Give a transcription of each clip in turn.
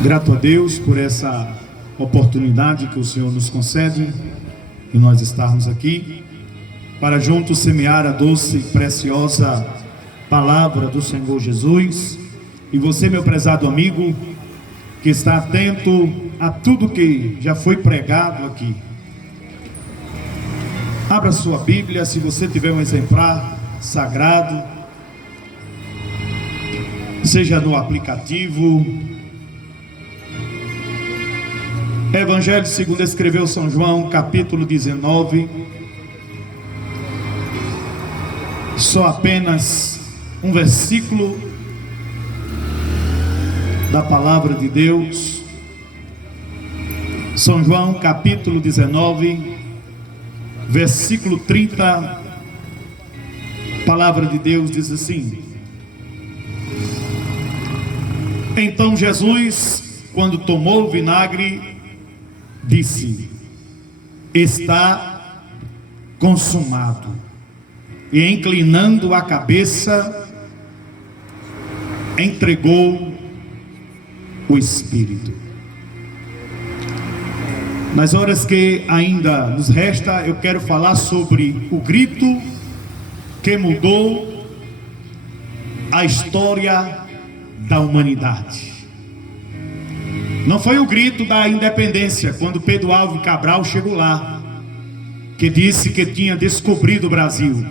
Grato a Deus por essa oportunidade que o Senhor nos concede de nós estarmos aqui para juntos semear a doce e preciosa palavra do Senhor Jesus. E você, meu prezado amigo, que está atento a tudo que já foi pregado aqui, abra sua Bíblia, se você tiver um exemplar sagrado, seja no aplicativo. Evangelho segundo escreveu São João, capítulo 19. Só apenas um versículo da palavra de Deus. São João, capítulo 19, versículo 30. A palavra de Deus diz assim: Então Jesus, quando tomou o vinagre, disse: está consumado. E inclinando a cabeça, entregou o Espírito. Nas horas que ainda nos resta, eu quero falar sobre o grito que mudou a história da humanidade. Não foi o grito da independência, quando Pedro Álvares Cabral chegou lá, que disse que tinha descobrido o Brasil.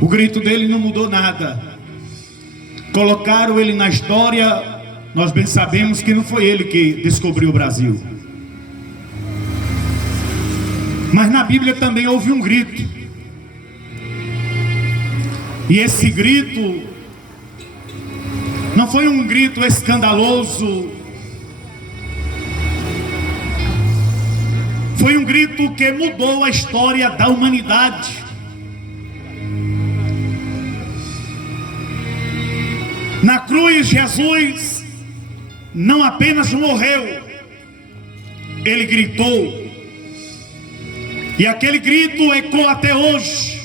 O grito dele não mudou nada. Colocaram ele na história, nós bem sabemos que não foi ele que descobriu o Brasil. Mas na Bíblia também houve um grito. E esse grito não foi um grito escandaloso, foi um grito que mudou a história da humanidade. Na cruz, Jesus não apenas morreu, ele gritou, e aquele grito ecoa até hoje.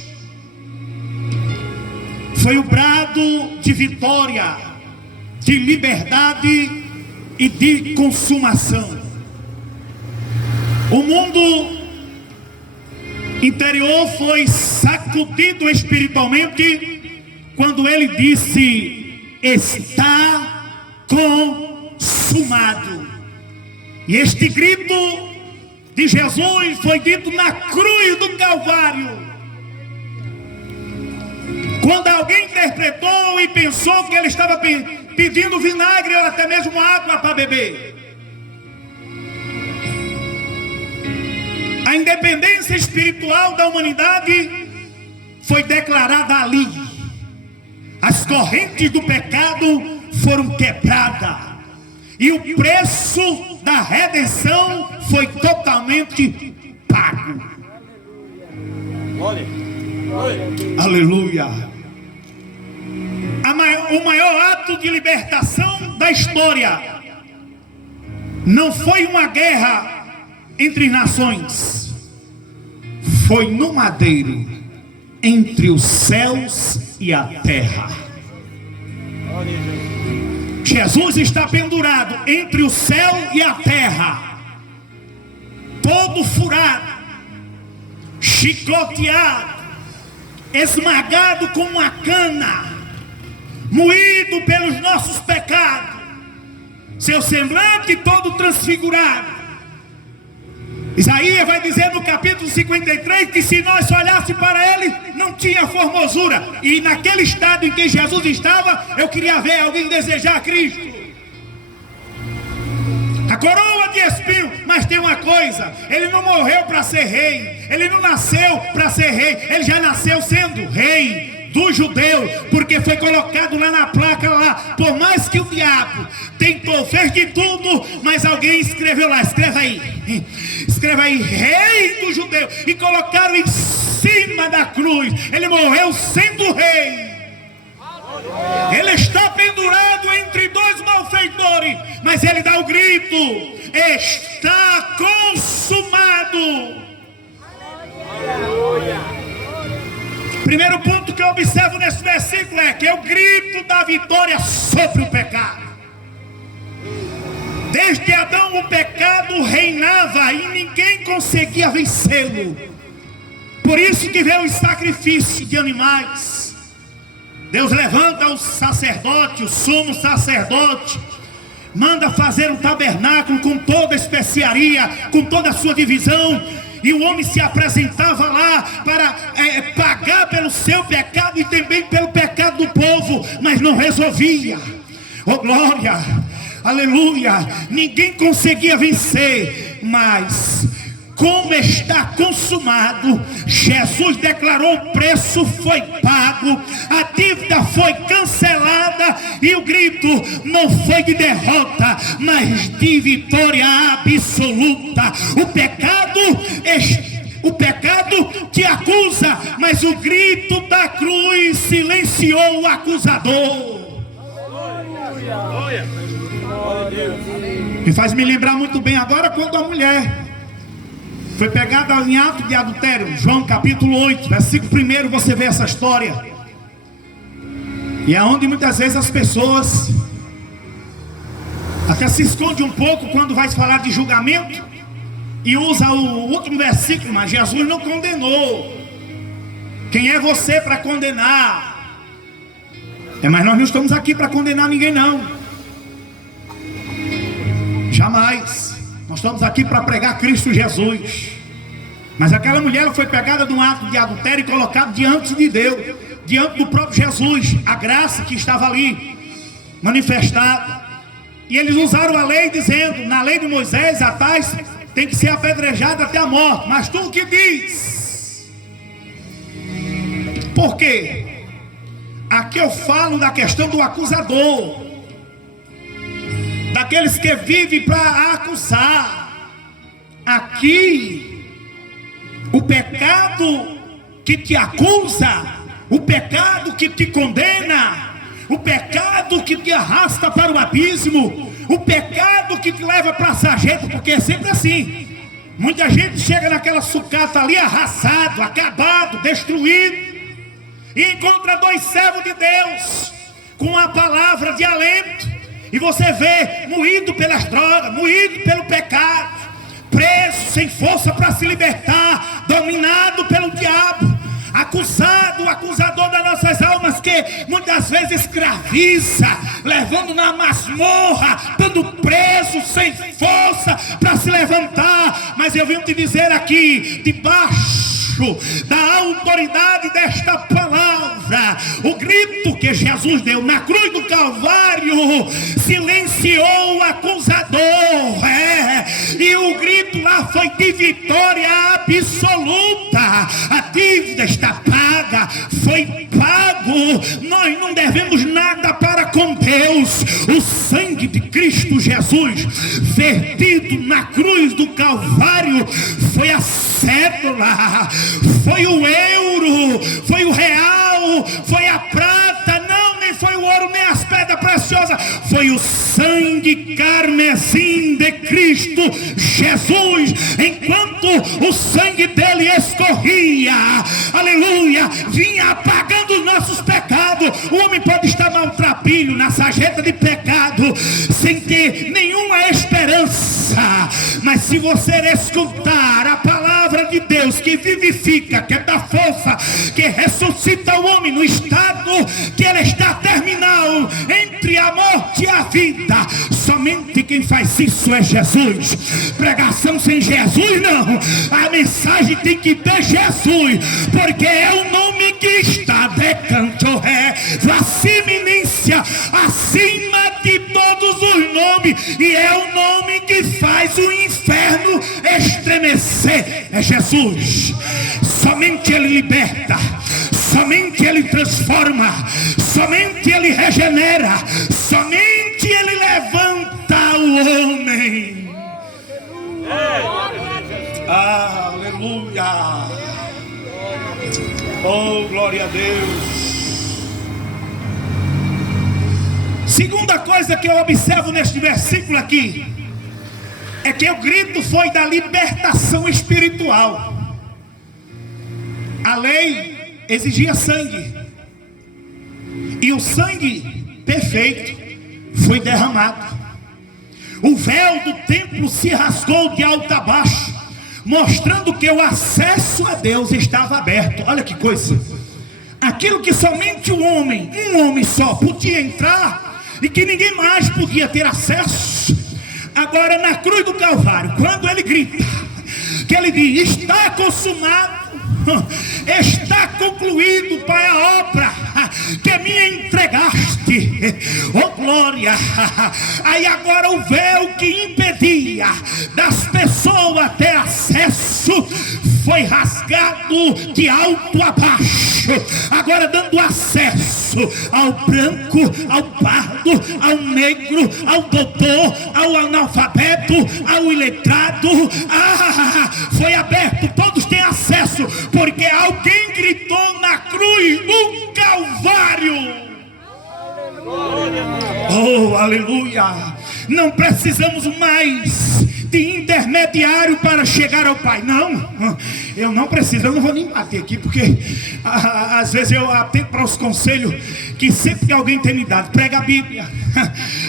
Foi o brado de vitória, de liberdade e de consumação. O mundo interior foi sacudido espiritualmente quando ele disse: está consumado. E este grito de Jesus foi dito na cruz do Calvário. Quando alguém interpretou e pensou que ele estava pedindo vinagre ou até mesmo água para beber. A independência espiritual da humanidade foi declarada ali. As correntes do pecado foram quebradas. E o preço da redenção foi totalmente pago. Aleluia. O maior ato de libertação da história não foi uma guerra entre nações, foi no madeiro entre os céus e a terra. Jesus está pendurado entre o céu e a terra, todo furado, chicoteado, esmagado com uma cana, moído pelos nossos pecados, seu semblante todo transfigurado. Isaías vai dizer no capítulo 53 que se nós olhássemos para ele, não tinha formosura. E naquele estado em que Jesus estava, eu queria ver alguém desejar Cristo. A coroa de espinho. Mas tem uma coisa: ele não morreu para ser rei, ele não nasceu para ser rei, ele já nasceu sendo rei dos judeus, porque foi colocado lá na placa lá. Por mais que o diabo tentou, fez de tudo, mas alguém escreveu lá, escreva aí, rei dos judeus, e colocaram em cima da cruz. Ele morreu sendo rei. Ele está pendurado entre dois malfeitores, mas ele dá o grito: está consumado. Primeiro ponto que eu observo nesse versículo é que é o grito da vitória sobre o pecado. Desde Adão o pecado reinava e ninguém conseguia vencê-lo. Por isso que veio o sacrifício de animais. Deus levanta o sacerdote, o sumo sacerdote, manda fazer um tabernáculo com toda a especiaria, com toda a sua divisão. E o homem se apresentava lá para pagar pelo seu pecado e também pelo pecado do povo, mas não resolvia. Oh glória, aleluia, ninguém conseguia vencer, mas como está consumado, Jesus declarou: o preço foi pago, a dívida foi cancelada, e o grito não foi de derrota, mas de vitória absoluta. O pecado te acusa, mas o grito da cruz silenciou o acusador. E faz me lembrar muito bem agora quando a mulher foi pegada em ato de adultério. João capítulo 8, versículo 1, você vê essa história. E é onde muitas vezes as pessoas até se escondem um pouco quando vai falar de julgamento e usa o último versículo, mas Jesus não condenou. Quem é você para condenar? Mas nós não estamos aqui para condenar ninguém, não. Jamais. Nós estamos aqui para pregar Cristo Jesus. Mas aquela mulher, ela foi pegada de um ato de adultério e colocada diante de Deus, diante do próprio Jesus, a graça que estava ali manifestada. E eles usaram a lei dizendo: na lei de Moisés, a tais tem que ser apedrejado até a morte. Mas tu o que diz? Por quê? Aqui eu falo da questão do acusador, daqueles que vivem para acusar. Aqui, o pecado que te acusa, o pecado que te condena, o pecado que te arrasta para o abismo, o pecado que te leva para a sarjeta, porque é sempre assim. Muita gente chega naquela sucata ali arrasado, acabado, destruído, e encontra dois servos de Deus com a palavra de alento. E você vê moído pelas drogas, moído pelo pecado, preso, sem força para se libertar, dominado pelo diabo, acusado, o acusador das nossas almas, que muitas vezes escraviza, levando na masmorra, dando preso, sem força para se levantar. Mas eu venho te dizer aqui, debaixo da autoridade desta palavra, o grito que Jesus deu na cruz do Calvário silenciou o acusador, e o grito lá foi de vitória absoluta. A dívida está paga, foi pago, nós não devemos nada para com Deus. O sangue de Cristo Jesus vertido na cruz do Calvário foi a cédula, foi o euro, foi o real, foi a prata, não, nem foi o ouro, nem as pedras preciosas, foi o sangue carmesim de Cristo Jesus. Enquanto o sangue dele escorria, aleluia, vinha apagando os nossos pecados. O homem pode estar maltrapilho na sarjeta de pecado, sem ter nenhuma esperança, mas se você escutar a palavra de Deus, que vivifica, que dá força, que ressuscita o homem no estado que ele está terminal, entre a morte e a vida, somente quem faz isso é Jesus. Pregação sem Jesus não. A mensagem tem que ter Jesus, porque é o nome que está decanto, vossa eminência, acima de todos os nomes, e é o nome que faz o inferno estremecer. É Jesus. Somente ele liberta, somente ele transforma, somente ele regenera, somente ele levanta o homem. Aleluia. Oh, glória a Deus. Segunda coisa que eu observo neste versículo aqui é que o grito foi da libertação espiritual. A lei exigia sangue, e o sangue perfeito foi derramado. o véu do templo se rasgou de alto a baixo, mostrando que o acesso a Deus estava aberto. Olha que coisa! Aquilo que somente um homem só podia entrar, e que ninguém mais podia ter acesso. Agora na cruz do Calvário, quando ele grita, que ele diz: está consumado, está concluído, Pai, a obra que me entregaste. Oh glória! Aí agora o véu que impedia das pessoas ter acesso foi rasgado de alto a baixo, agora dando acesso ao branco, ao pardo, ao negro, ao doutor, ao analfabeto, ao iletrado. Foi aberto, todos têm acesso, porque alguém gritou na cruz do Calvário. Oh, aleluia! Não precisamos mais de intermediário para chegar ao Pai. Não, eu não preciso. Eu não vou nem bater aqui, porque às vezes eu atento para os conselhos que sempre alguém tem me dado. Prega a Bíblia,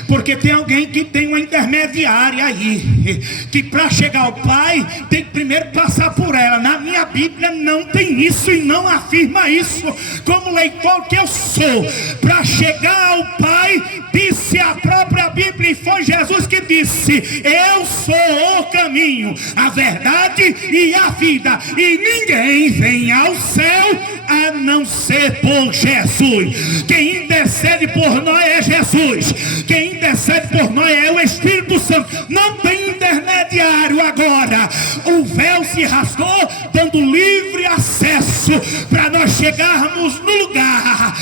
porque tem alguém que tem uma intermediária aí, que para chegar ao Pai tem que primeiro passar por ela. Na minha Bíblia não tem isso, e não afirma isso. Como leitor que eu sou, para chegar ao Pai, disse a própria Bíblia, e foi Jesus que disse: eu sou o caminho, a verdade e a vida, e ninguém vem ao céu a não ser por Jesus. Quem intercede por nós é Jesus. Quem intercede por nós é o Espírito Santo. Não tem intermediário agora. O véu se rasgou, dando livre acesso para nós chegarmos no lugar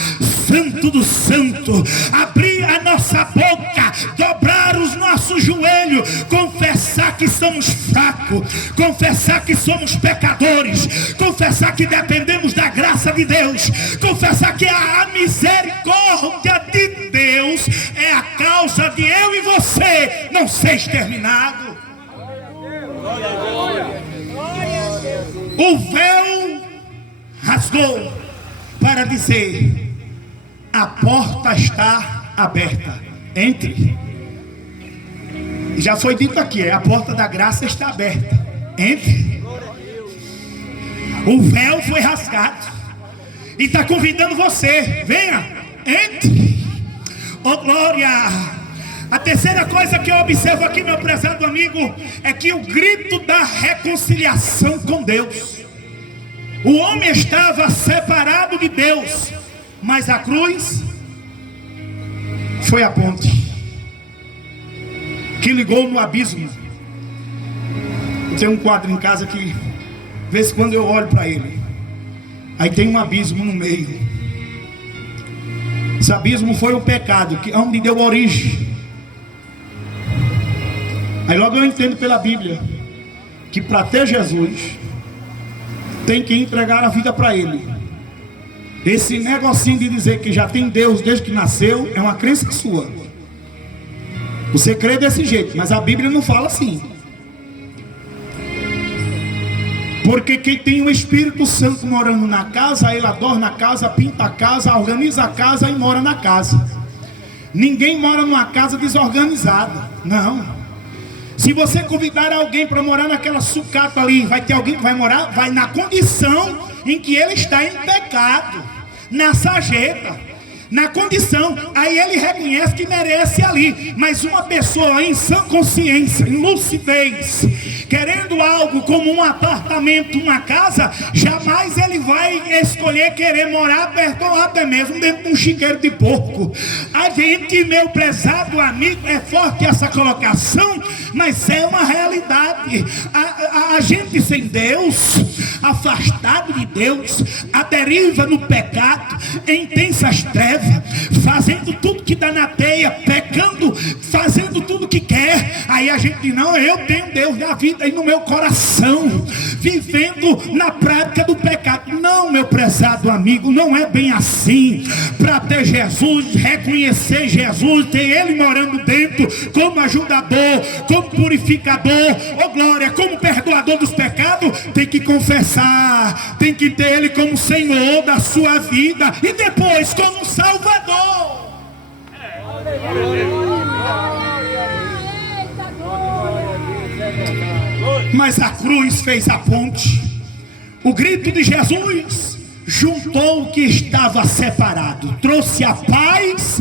santo do santo, abrir a nossa boca, dobrar os nossos joelhos, confessar que somos fracos, confessar que somos pecadores, confessar que dependemos da graça de Deus, confessar que a misericórdia de Deus é a causa de eu e você não ser exterminado. O véu rasgou para dizer: a porta está aberta, entre. Já foi dito aqui, a porta da graça está aberta, entre. O véu foi rasgado e está convidando você: venha, entre. Oh glória! A terceira coisa que eu observo aqui, meu prezado amigo, é que o grito da reconciliação com Deus. O homem estava separado de Deus, mas a cruz foi a ponte que ligou no abismo. Eu tenho um quadro em casa que, de vez em quando eu olho para ele, aí tem um abismo no meio. Esse abismo foi o pecado, que onde deu origem. Aí logo eu entendo pela Bíblia que para ter Jesus tem que entregar a vida para Ele. Esse negocinho de dizer que já tem Deus desde que nasceu é uma crença sua. Você crê desse jeito, mas a Bíblia não fala assim. Porque quem tem o Espírito Santo morando na casa, ele adorna a casa, pinta a casa, organiza a casa e mora na casa. Ninguém mora numa casa desorganizada, não. Se você convidar alguém para morar naquela sucata ali, vai ter alguém que vai morar, vai na condição em que ele está em pecado, na sarjeta, na condição, aí ele reconhece que merece ali. Mas uma pessoa em sã consciência, em lucidez, querendo algo como um apartamento, uma casa, jamais ele vai escolher querer morar perto ou até mesmo dentro de um chiqueiro de porco. A gente, meu prezado amigo, é forte essa colocação, mas é uma realidade. A gente sem Deus, afastado de Deus, a deriva no pecado, em intensas trevas, fazendo tudo que dá na teia, pecando, fazendo tudo que quer. Aí a gente diz: não, eu tenho Deus na vida e no meu coração, vivendo na prática do pecado. Não, meu prezado amigo, não é bem assim. Para ter Jesus, reconhecer Jesus, ter Ele morando dentro, como ajudador, como purificador, oh glória, como perdoador dos pecados, tem que confessar, tem que ter Ele como Senhor da sua vida, e depois como Salvador. mas a cruz fez a ponte. O grito de Jesus juntou o que estava separado, trouxe a paz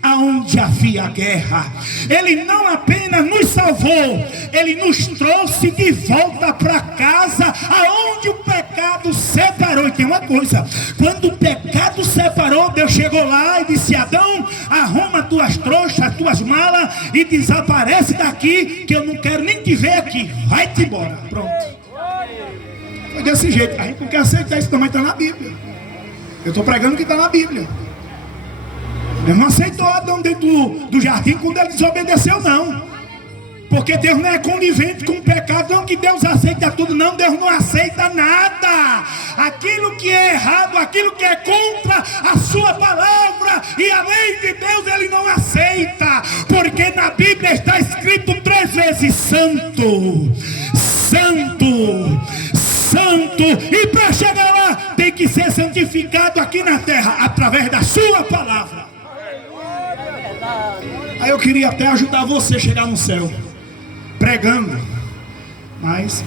aonde havia guerra. Ele não apenas nos salvou, ele nos trouxe de volta para casa aonde o pecado separou. E tem uma coisa: quando o pecado separou, Deus chegou lá e disse: Adão, arruma tuas trouxas, tuas malas e desaparece daqui, que eu não quero nem te ver aqui, vai-te embora. Pronto, foi desse jeito. A gente não quer aceitar isso, mas está na Bíblia. Eu estou pregando que está na Bíblia. Deus não aceitou Adão dentro do jardim quando ele desobedeceu, não. Porque Deus não é conivente com o pecado. Não que Deus aceita tudo, não. Deus não aceita nada. Aquilo que é errado, aquilo que é contra a sua palavra e a lei de Deus, ele não aceita. Porque na Bíblia está escrito 3 vezes: santo, santo, santo. E para chegar lá tem que ser santificado aqui na terra através da sua palavra. Aí eu queria até ajudar você a chegar no céu pregando, mas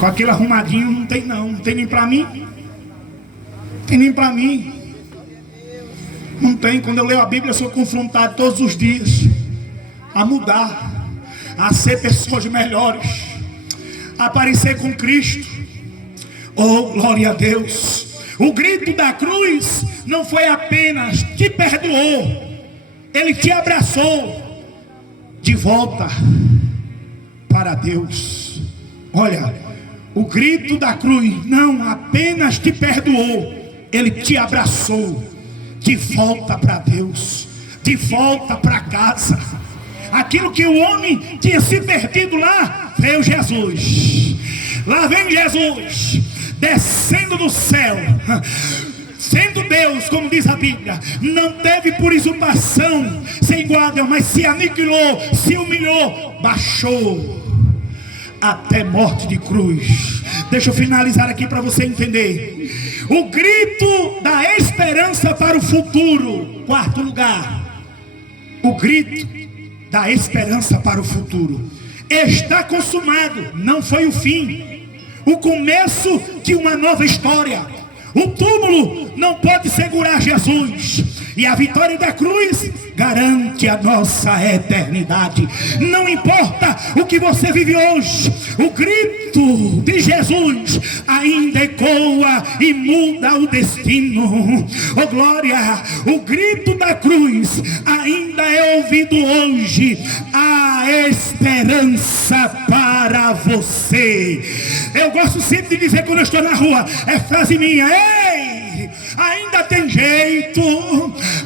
com aquele arrumadinho não tem não. Não tem nem para mim. Não tem nem para mim. Não tem. Quando eu leio a Bíblia eu sou confrontado todos os dias a mudar, a ser pessoas melhores, a aparecer com Cristo. Oh, glória a Deus. O grito da cruz não foi apenas te perdoou, ele te abraçou de volta para Deus. Olha, o grito da cruz não apenas te perdoou, ele te abraçou de volta para Deus, de volta para casa. Aquilo que o homem tinha se perdido lá, veio Jesus. Lá vem Jesus descendo do céu, sendo Deus, como diz a Bíblia. Não teve por usurpação sem guarda, mas se aniquilou, se humilhou, baixou até morte de cruz. Deixa eu finalizar aqui para você entender. O grito da esperança para o futuro. 4º lugar, o grito da esperança para o futuro. Está consumado. Não foi o fim, o começo de uma nova história. O túmulo não pode segurar Jesus, e a vitória da cruz garante a nossa eternidade. Não importa o que você vive hoje, o grito de Jesus ainda ecoa e muda o destino. Oh glória, o grito da cruz ainda é ouvido hoje. A esperança para você. Eu gosto sempre de dizer quando eu estou na rua, é frase minha: ei, ainda tem jeito,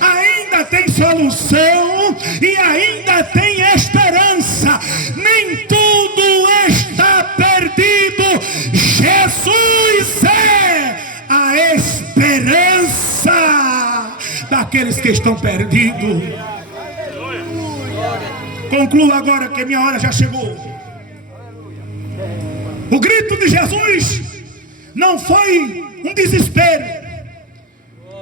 ainda tem solução e ainda tem esperança. Nem tudo está perdido. Jesus é a esperança daqueles que estão perdidos. Concluo agora que minha hora já chegou. O grito de Jesus não foi um desespero,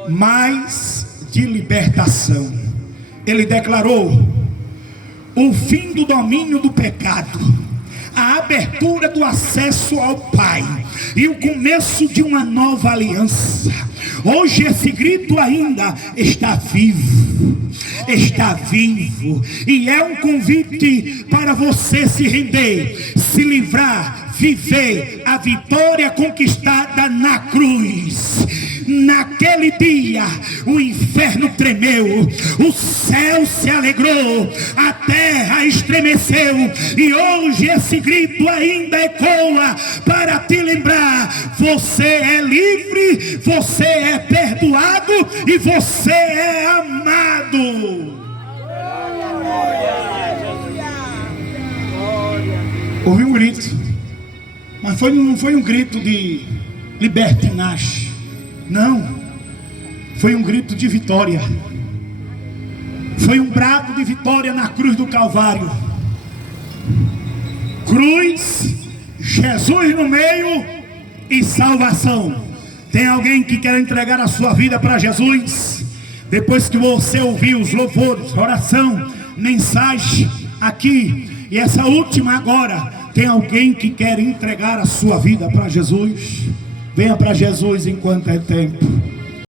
mas de libertação. Ele declarou o fim do domínio do pecado, a abertura do acesso ao Pai e o começo de uma nova aliança. Hoje esse grito ainda está vivo, e é um convite para você se render, se livrar, viver a vitória conquistada na cruz. Naquele dia o inferno tremeu, o céu se alegrou, a terra estremeceu, e hoje esse grito ainda ecoa para te lembrar: você é livre, você é perdoado e você é amado. Ouvi um grito, mas não foi um grito de libertinagem. Não, foi um grito de vitória. Foi um brado de vitória na cruz do Calvário. Cruz, Jesus no meio e salvação. Tem alguém que quer entregar a sua vida para Jesus? Depois que você ouvir os louvores, oração, mensagem aqui, e essa última agora, Tem alguém que quer entregar a sua vida para Jesus? Venha para Jesus enquanto é tempo.